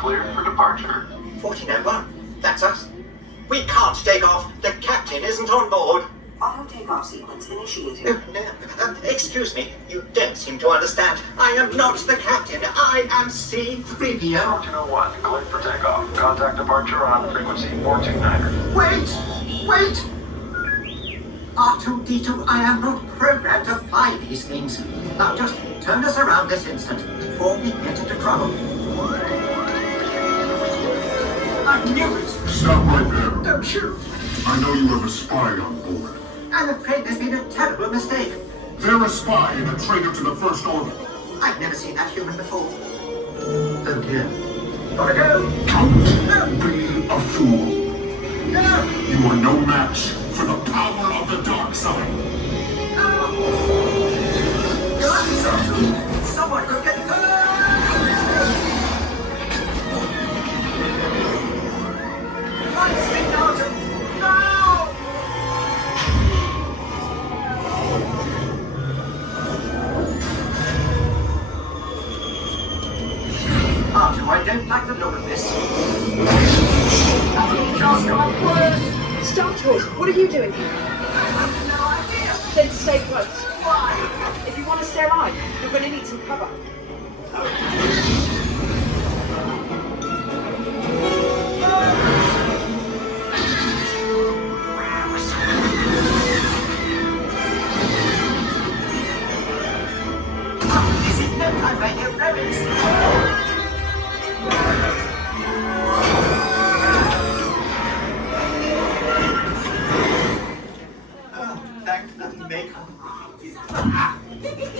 cleared for departure. 1401, that's us. We can't take off. The captain isn't on board. Auto takeoff sequence initiated. Excuse me, you don't seem to understand. I am not the captain. I am C-3PO. 1401, cleared for takeoff. Contact departure on frequency 429er. Wait! R2-D2, I am not programmed to fly these things. Now just turn us around this instant before we get into trouble. I knew it! Stop right there. Don't shoot! I know you have a spy on board. I'm afraid there's been a terrible mistake. They're a spy and a traitor to the First Order. I've never seen that human before. Oh dear. Gotta go! Don't be a fool. No! You are no match for the power of the dark side. Someone could get hurt! I don't like the look of this. Nothing just got worse. Star Tours, what are you doing here? I have no idea. Then stay close. Why? If you want to stay alive, you're going to need some cover. This is no time for heroics. Thank the maker.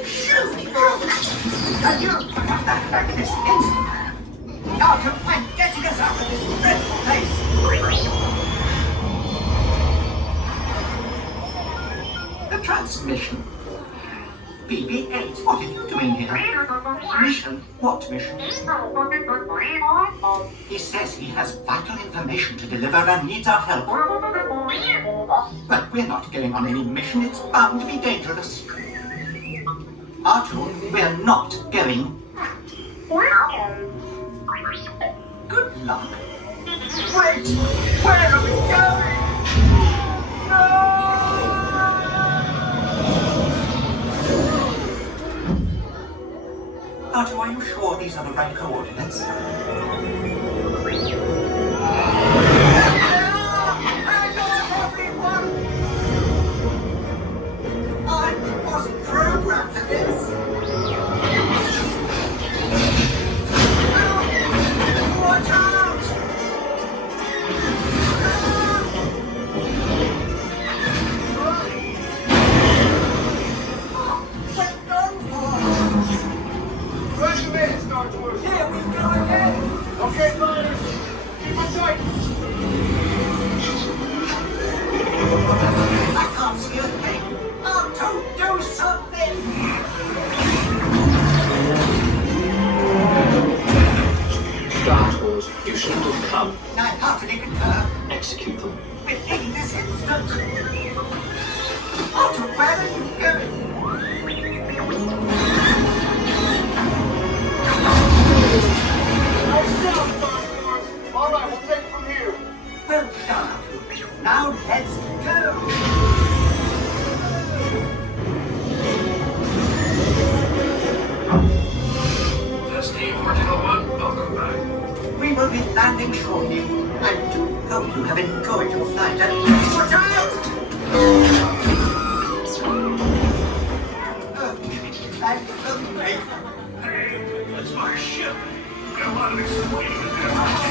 Shoot! And you have that back this instant. Now I'm getting us out of this dreadful place. The transmission. BB-8, what are you doing here? Mission? What mission? He says he has vital information to deliver and needs our help. Well, we're not going on any mission. It's bound to be dangerous. R2, we're not going. Good luck. Wait! Where are we going? No! R2, are you sure these are the right coordinates? I wasn't programmed for this. Watch out! We're done for. Rush him in, Star Tours. Here we go again. Okay, fighters. Keep on tight. I can't see a thing. R2, do something! Star Tours, you shouldn't have come. I heartily concur. Execute them. We're leaving this instant. R2, where are you going? Nice job, Star Tours. All right, we'll take it from here. Well done, R2. Now let's go. ST-1401, welcome back. We will be landing shortly. I do hope you have enjoyed your flight and watch out! Thank the maker. Hey, that's my ship. Got a lot of explaining to do.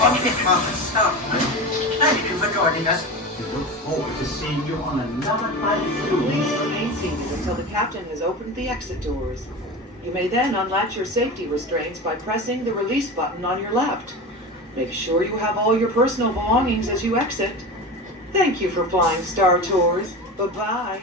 On behalf of Starfleet, thank you for joining us. We look forward to seeing you on another flight soon. Please remain seated until the captain has opened the exit doors. You may then unlatch your safety restraints by pressing the release button on your left. Make sure you have all your personal belongings as you exit. Thank you for flying Star Tours. Bye-bye.